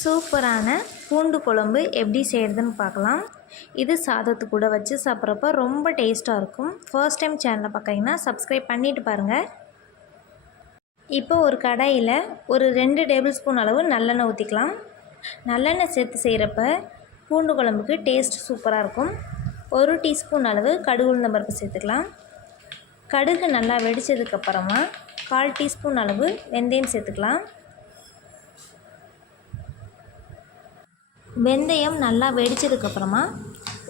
சூப்பரான பூண்டு குழம்பு எப்படி செய்கிறதுன்னு பார்க்கலாம். இது சாதத்து கூட வச்சு சாப்பிட்றப்ப ரொம்ப டேஸ்ட்டாக இருக்கும். ஃபர்ஸ்ட் டைம் சேனலை பார்க்குறீங்கன்னா சப்ஸ்கிரைப் பண்ணிட்டு பாருங்கள் இப்போ ஒரு கடாயில் ஒரு ரெண்டு டேபிள் ஸ்பூன் அளவு நல்லெண்ணெய் ஊற்றிக்கலாம் நல்லெண்ணெய் சேர்த்து செய்கிறப்ப பூண்டு குழம்புக்கு டேஸ்ட் சூப்பராக இருக்கும். ஒரு டீஸ்பூன் அளவு கடுகு உளுந்தம் பருப்பு சேர்த்துக்கலாம். கடுகு நல்லா வெடித்ததுக்கப்புறமா கால் டீஸ்பூன் அளவு வெந்தயம் சேர்த்துக்கலாம். வெந்தயம் நல்லா வெடித்ததுக்கப்புறமா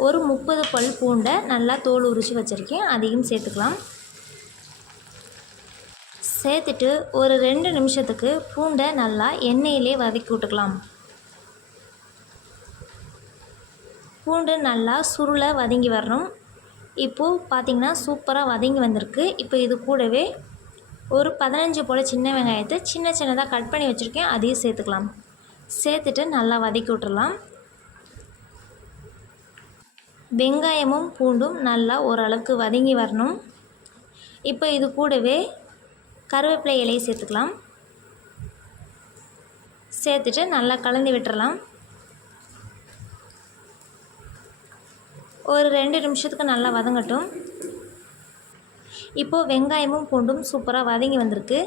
ஒரு முப்பது பல் பூண்டை நல்லா தோல் உரித்து வச்சுருக்கேன். அதையும் சேர்த்துக்கலாம். சேர்த்துட்டு ஒரு ரெண்டு நிமிஷத்துக்கு பூண்டை நல்லா எண்ணெயிலே வதக்கி விட்டுக்கலாம். பூண்டு நல்லா சுருளை வதங்கி வரணும். இப்போது பார்த்திங்கன்னா சூப்பராக வதங்கி வந்திருக்கு. இப்போ இது கூடவே ஒரு பதினஞ்சு போல் சின்ன வெங்காயத்தை சின்ன சின்னதாக கட் பண்ணி வச்சுருக்கேன். அதையும் சேர்த்துக்கலாம். சேர்த்துட்டு நல்லா வதக்கி விட்டுறலாம். வெங்காயமும் பூண்டும் நல்லா ஓரளவுக்கு வதங்கி வரணும். இப்போ இது கூடவே கருவேப்பிலை இலையை சேர்த்துக்கலாம். சேர்த்துட்டு நல்லா கலந்து விட்டுறலாம். ஒரு ரெண்டு நிமிஷத்துக்கு நல்லா வதங்கட்டும். இப்போது வெங்காயமும் பூண்டும் சூப்பராக வதங்கி வந்திருக்கு.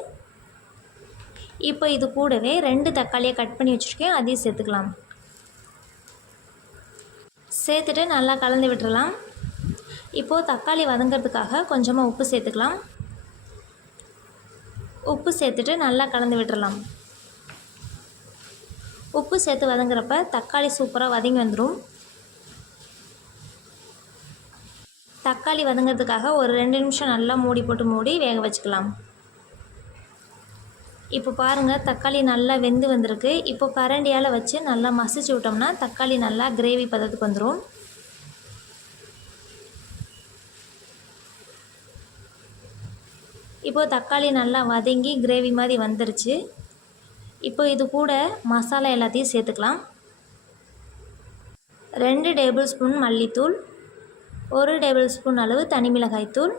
இப்போ இது கூடவே ரெண்டு தக்காளியை கட் பண்ணி வச்சுருக்கேன் அதையும் சேர்த்துக்கலாம். சேர்த்துட்டு நல்லா கலந்து விட்டுறலாம். இப்போது தக்காளி வதங்கிறதுக்காக கொஞ்சமாக உப்பு சேர்த்துக்கலாம். உப்பு சேர்த்துட்டு நல்லா கலந்து விட்டுறலாம். உப்பு சேர்த்து வதங்குறப்ப தக்காளி சூப்பராக வதங்கி வந்துடும் தக்காளி வதங்கிறதுக்காக ஒரு ரெண்டு நிமிஷம் நல்லா மூடி போட்டு மூடி வேக வச்சுக்கலாம். இப்போ பாருங்கள் தக்காளி நல்லா வெந்து வந்திருக்கு. இப்போ கரண்டியால் வச்சு நல்லா மசிச்சு விட்டோம்னா தக்காளி நல்லா கிரேவி பதத்துக்கு வந்துடும் இப்போது தக்காளி நல்லா வதங்கி கிரேவி மாதிரி வந்துருச்சு. இப்போ இது கூட மசாலா எல்லாத்தையும் சேர்த்துக்கலாம். ரெண்டு டேபிள் ஸ்பூன் மல்லித்தூள் ஒரு டேபிள் ஸ்பூன் அளவு தனி மிளகாய்த்தூள்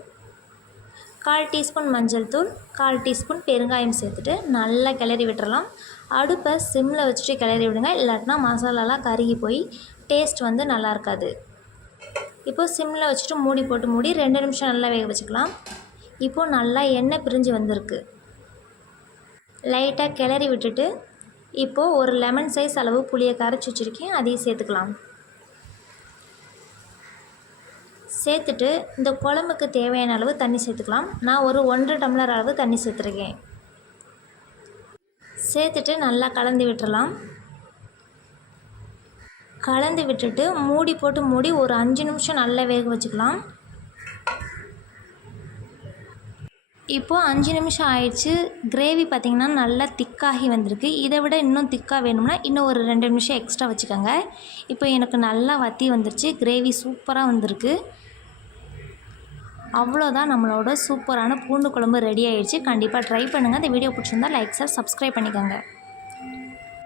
கால் டீஸ்பூன் மஞ்சள் தூள் கால் டீஸ்பூன் பெருங்காயம் சேர்த்துட்டு நல்லா கிளறி விட்டுறலாம். அடுப்பை சிம்மில் வச்சுட்டு கிளறி விடுங்க. இல்லாட்டினா மசாலாலாம் கருகி போய் டேஸ்ட் வந்து நல்லா இருக்காது இப்போது சிம்மில் வச்சுட்டு மூடி போட்டு மூடி ரெண்டு நிமிஷம் நல்லா வேக வச்சுக்கலாம். இப்போது நல்லா எண்ணெய் பிரிஞ்சு வந்திருக்கு. லைட்டாக கிளறி விட்டுட்டு இப்போது ஒரு லெமன் சைஸ் அளவு புளியை கரைச்சி வச்சுருக்கேன். அதையும் சேர்த்துக்கலாம். சேர்த்துட்டு இந்த குழம்புக்கு தேவையான அளவு தண்ணி சேர்த்துக்கலாம். நான் ஒரு ஒன்றரை டம்ளர் அளவு தண்ணி சேர்த்துருக்கேன். சேர்த்துட்டு நல்லா கலந்து விட்டுடலாம் கலந்து விட்டுட்டு மூடி போட்டு மூடி ஒரு அஞ்சு நிமிஷம் நல்லா வேக வச்சுக்கலாம். இப்போது அஞ்சு நிமிஷம் ஆயிடுச்சு. கிரேவி பார்த்திங்கன்னா நல்லா திக்காகி வந்திருக்கு. இதை விட இன்னும் திக்காக வேணும்னா இன்னும் ஒரு ரெண்டு நிமிஷம் எக்ஸ்ட்ரா வச்சுக்கோங்க. இப்போ எனக்கு நல்லா வத்தி வந்துருச்சு. கிரேவி சூப்பராக வந்திருக்கு. அவ்வளோதான் நம்மளோட சூப்பரான பூண்டு குழம்பு ரெடி ஆயிடுச்சு. கண்டிப்பாக ட்ரை பண்ணுங்கள் இந்த வீடியோ பிடிச்சிருந்தா லைக் சார் சப்ஸ்கிரைப் பண்ணிக்கோங்க.